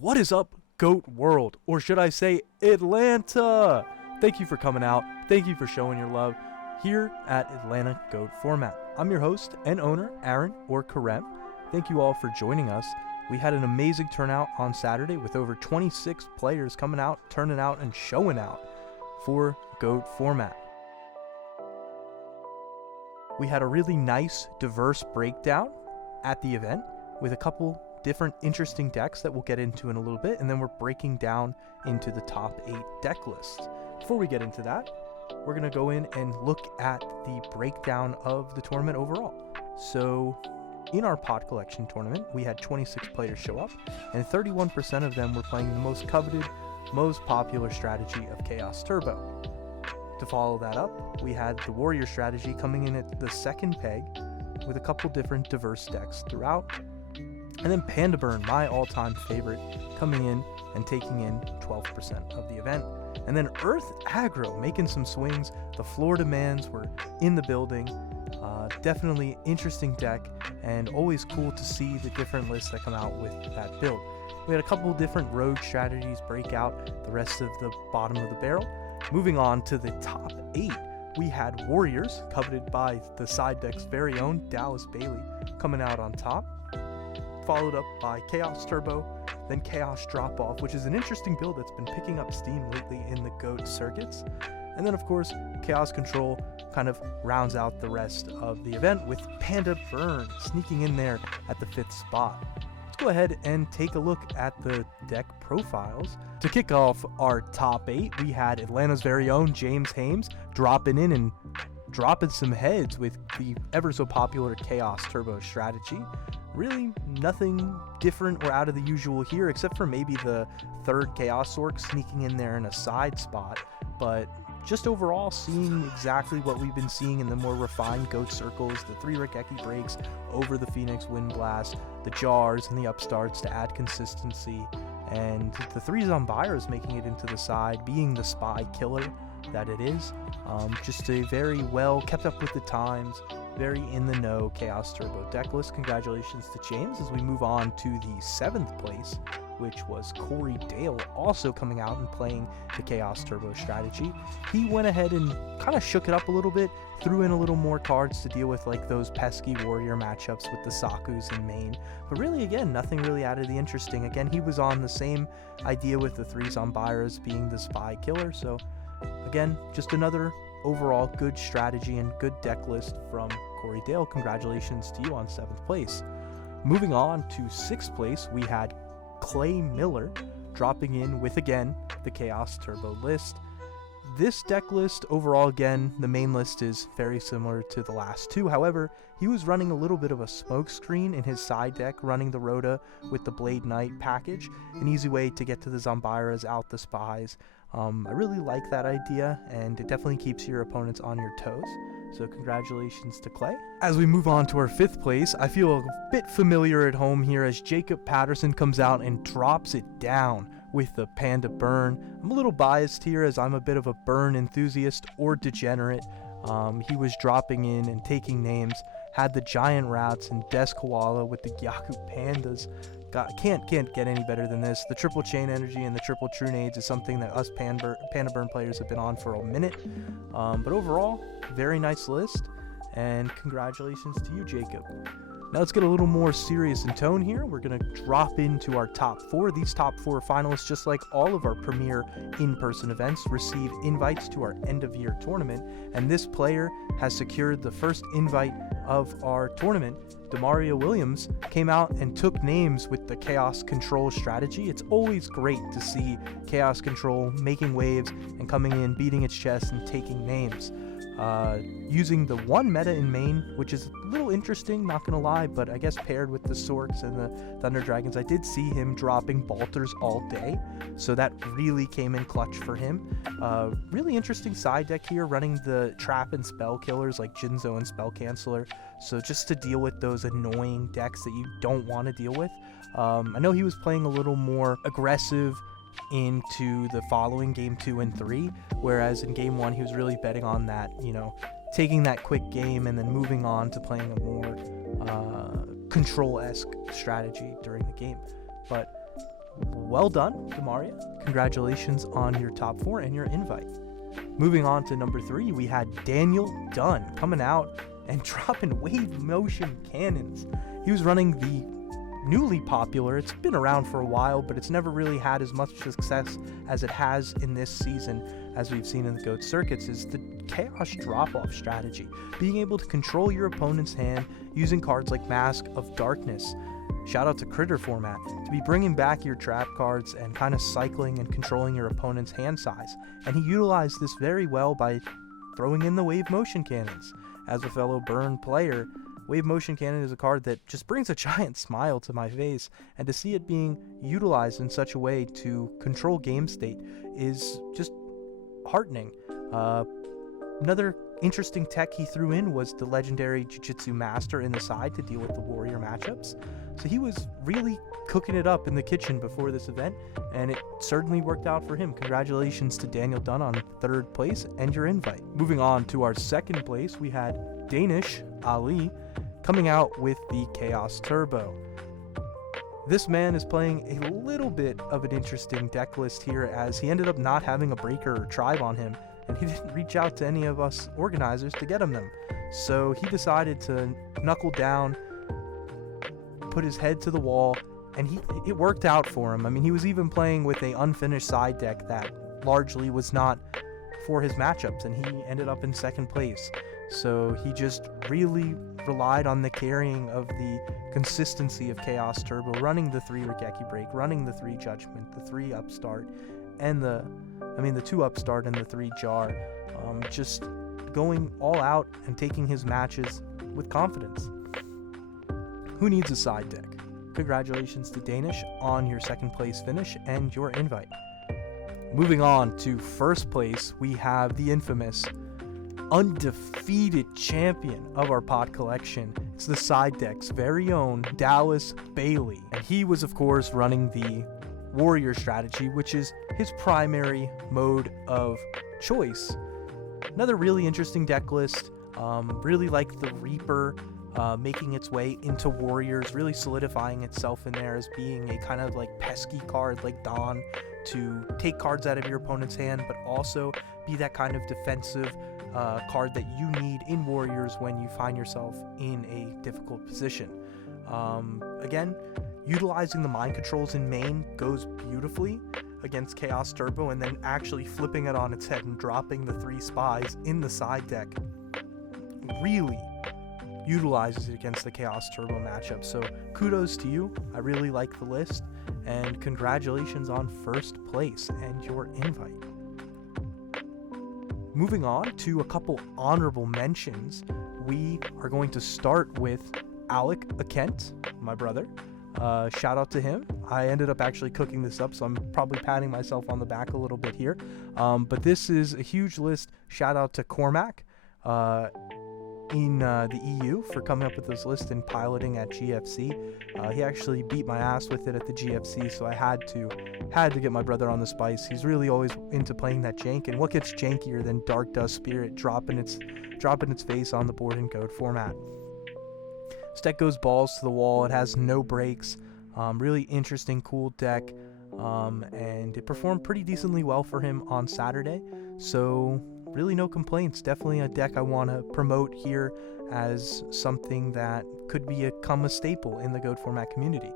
What is up, GOAT World? Or should I say Atlanta? Thank you for coming out. Thank you for showing your love here at Atlanta GOAT Format. I'm your host and owner, Arin, or Kerem. Thank you all for joining us. We had an amazing turnout on Saturday with over 26 players coming out, turning out, and showing out for GOAT Format. We had a really nice, diverse breakdown at the event with a couple different interesting decks that we'll get into in a little bit, and then we're breaking down into the top 8 deck lists. Before we get into that, we're going to go in and look at the breakdown of the tournament overall. So in our pod collection tournament, we had 26 players show up, and 31% of them were playing the most coveted, most popular strategy of Chaos Turbo. To follow that up, we had the Warrior strategy coming in at the second peg with a couple different diverse decks throughout. And then Panda Burn, my all-time favorite, coming in and taking in 12% of the event. And then Earth Aggro making some swings. The Florida Mans were in the building. Definitely interesting deck, and always cool to see the different lists that come out with that build. We had a couple different rogue strategies break out the rest of the bottom of the barrel. Moving on to the top 8, we had Warriors, coveted by the side deck's very own Dallas Bailey, coming out on top. Followed up by Chaos Turbo, then Chaos Drop Off, which is an interesting build that's been picking up steam lately in the GOAT circuits. And then of course, Chaos Control kind of rounds out the rest of the event with Panda Burn sneaking in there at the 5th spot. Let's go ahead and take a look at the deck profiles. To kick off our top 8, we had Atlanta's very own James Hames dropping in and dropping some heads with the ever so popular Chaos Turbo strategy. Really nothing different or out of the usual here, except for maybe the 3rd Chaos Orc sneaking in there in a side spot. But just overall seeing exactly what we've been seeing in the more refined GOAT circles, the 3 Rikeki breaks over the Phoenix Wind Blast, the Jars and the Upstarts to add consistency, and the 3 Zombiras making it into the side, being the spy killer that it is. Just a very well kept up with the times, very in the know Chaos Turbo deck list. Congratulations to James as we move on to the 7th place, which was Corey Dale, also coming out and playing the Chaos Turbo strategy. He went ahead and kind of shook it up a little bit, threw in a little more cards to deal with like those pesky Warrior matchups with the Sakus in main. But really, again, nothing really out of the interesting. Again, he was on the same idea with the 3 Zombiras being the spy killer. So again, just another overall good strategy and good deck list from Corey Dale. Congratulations to you on 7th place. Moving on to 6th place, we had Clay Miller dropping in with, again, the Chaos Turbo list. This deck list overall, again, the main list is very similar to the last 2. However, he was running a little bit of a smoke screen in his side deck, running the Rhoda with the Blade Knight package. An easy way to get to the Zombiras, out the spies. I really like that idea, and it definitely keeps your opponents on your toes. So congratulations to Clay. As we move on to our 5th place, I feel a bit familiar at home here as Jacob Patterson comes out and drops it down with the Panda Burn. I'm a little biased here as I'm a bit of a burn enthusiast or degenerate. He was dropping in and taking names, had the Giant Rats and Des Koala with the Gyaku Pandas. Can't get any better than this. The triple chain energy and the triple true nades is something that us Panda Burn players have been on for a minute. But overall, very nice list, and congratulations to you, Jacob. Now let's get a little more serious in tone here. We're going to drop into our top 4. These top 4 finalists, just like all of our premier in-person events, receive invites to our end-of-year tournament, and this player has secured the first invite of our tournament. Demario Williams came out and took names with the Chaos Control strategy. It's always great to see Chaos Control making waves and coming in, beating its chest and taking names. Using the 1 meta in main, which is a little interesting, not gonna lie, but I guess paired with the Sorks and the Thunder Dragons, I did see him dropping Balters all day, so that really came in clutch for him. Really interesting side deck here, running the Trap and Spell Killers like Jinzo and Spell Canceller, so just to deal with those annoying decks that you don't want to deal with. I know he was playing a little more aggressive into the following game 2 and 3, whereas in game 1 he was really betting on that, taking that quick game and then moving on to playing a more control-esque strategy during the game. But Well done, Demaria. Congratulations on your top 4 and your invite. Moving on to number 3, we had Daniel Dunn coming out and dropping wave motion cannons. He was running the newly popular, it's been around for a while, but it's never really had as much success as it has in this season, as we've seen in the GOAT circuits, is the Chaos drop-off strategy. Being able to control your opponent's hand using cards like Mask of Darkness. Shout out to Critter format, to be bringing back your trap cards and kind of cycling and controlling your opponent's hand size. And he utilized this very well by throwing in the wave motion cannons. As a fellow Burn player, Wave Motion Cannon is a card that just brings a giant smile to my face, and to see it being utilized in such a way to control game state is just heartening. Another interesting tech he threw in was the legendary Jiu-Jitsu Master in the side to deal with the warrior matchups. So he was really cooking it up in the kitchen before this event, and it certainly worked out for him. Congratulations to Daniel Dunn on 3rd place and your invite. Moving on to our 2nd place, we had Danish Ali coming out with the Chaos Turbo. This man is playing a little bit of an interesting deck list here, as he ended up not having a breaker or tribe on him, and he didn't reach out to any of us organizers to get him them. So he decided to knuckle down, put his head to the wall, and it worked out for him. I mean, he was even playing with a unfinished side deck that largely was not for his matchups, and he ended up in 2nd place. So he just really relied on the carrying of the consistency of Chaos Turbo, running the 3 Regeki Break, running the 3 Judgment, the 3 Upstart, and the 2 Upstart and the 3 Jar. Just going all out and taking his matches with confidence. Who needs a side deck? Congratulations to Danish on your 2nd place finish and your invite. Moving on to 1st place, we have the infamous undefeated champion of our pod collection. It's the side deck's very own Dallas Bailey, and he was of course running the warrior strategy, which is his primary mode of choice. Another really interesting deck list. Really like the Reaper making its way into warriors, really solidifying itself in there as being a kind of like pesky card like Dawn to take cards out of your opponent's hand, but also be that kind of defensive card that you need in warriors when you find yourself in a difficult position. Again, utilizing the mind controls in main goes beautifully against Chaos Turbo, and then actually flipping it on its head and dropping the 3 spies in the side deck really utilizes it against the Chaos Turbo matchup. So kudos to you. I really like the list, and congratulations on 1st place and your invite. Moving on to a couple honorable mentions, we are going to start with Alec Akent, my brother. Shout out to him. I ended up actually cooking this up, so I'm probably patting myself on the back a little bit here. But this is a huge list. Shout out to Cormac in the EU for coming up with this list and piloting at GFC. He actually beat my ass with it at the GFC, so I had to get my brother on the spice. He's really always into playing that jank, and what gets jankier than Dark Dust Spirit dropping its face on the board in GOAT format. This deck goes balls to the wall. It has no breaks. Really interesting, cool deck, and it performed pretty decently well for him on Saturday. So really no complaints. Definitely a deck I want to promote here as something that could become a staple in the GOAT format community.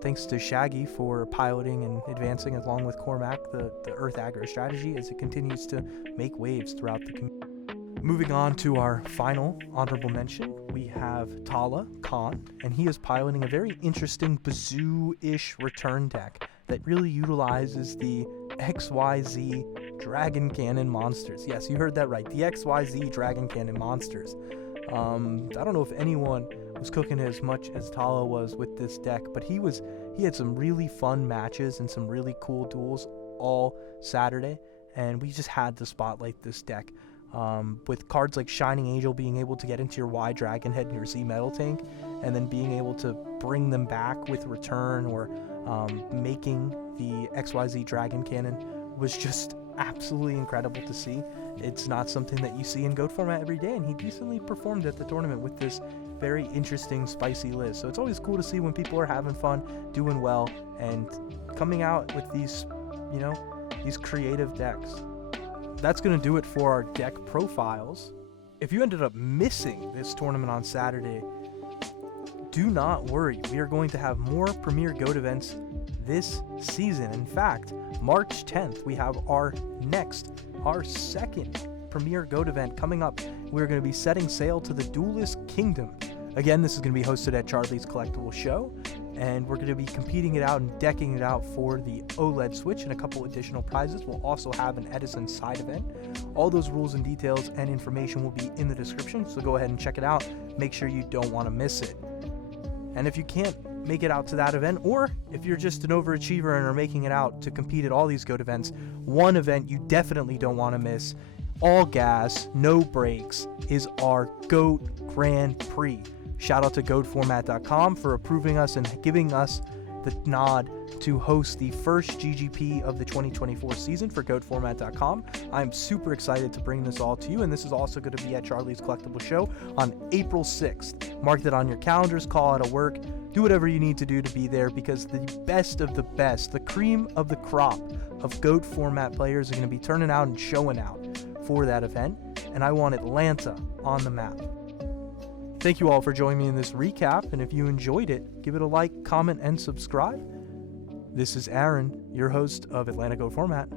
Thanks to Shaggy for piloting and advancing along with Cormac the Earth aggro strategy as it continues to make waves throughout the community. Moving on to our final honorable mention, we have Tala Khan, and he is piloting a very interesting Bazoo-ish return deck that really utilizes the XYZ Dragon Cannon monsters. Yes, you heard that right. The XYZ Dragon Cannon monsters. I don't know if anyone was cooking as much as Tala was with this deck, but he had some really fun matches and some really cool duels all Saturday, and we just had to spotlight this deck. With cards like Shining Angel being able to get into your Y Dragon Head and your Z Metal Tank, and then being able to bring them back with return, or making the XYZ Dragon Cannon was just absolutely incredible to see. It's not something that you see in GOAT format every day, and he decently performed at the tournament with this very interesting, spicy list. So it's always cool to see when people are having fun, doing well, and coming out with these, these creative decks. That's going to do it for our deck profiles. If you ended up missing this tournament on Saturday, do not worry. We are going to have more Premier GOAT events this season. In fact, March 10th, we have our second Premier GOAT event coming up. We're going to be setting sail to the Duelist Kingdom. Again, this is going to be hosted at Charlie's Collectible Show, and we're going to be competing it out and decking it out for the OLED Switch and a couple additional prizes. We'll also have an Edison side event. All those rules and details and information will be in the description, so go ahead and check it out. Make sure you don't want to miss it. And if you can't make it out to that event, or if you're just an overachiever and are making it out to compete at all these GOAT events, one event you definitely don't want to miss, all gas, no brakes, is our GOAT Grand Prix. Shout out to GOATformat.com for approving us and giving us the nod to host the first GGP of the 2024 season for GOATformat.com. I'm super excited to bring this all to you, and this is also going to be at Charlie's Collectible Show on April 6th. Mark that on your calendars, call out of work, do whatever you need to do to be there, because the best of the best, the cream of the crop of GOAT format players are going to be turning out and showing out for that event, and I want Atlanta on the map. Thank you all for joining me in this recap, and if you enjoyed it, give it a like, comment, and subscribe. This is Arin, your host of Atlanta GOAT Format.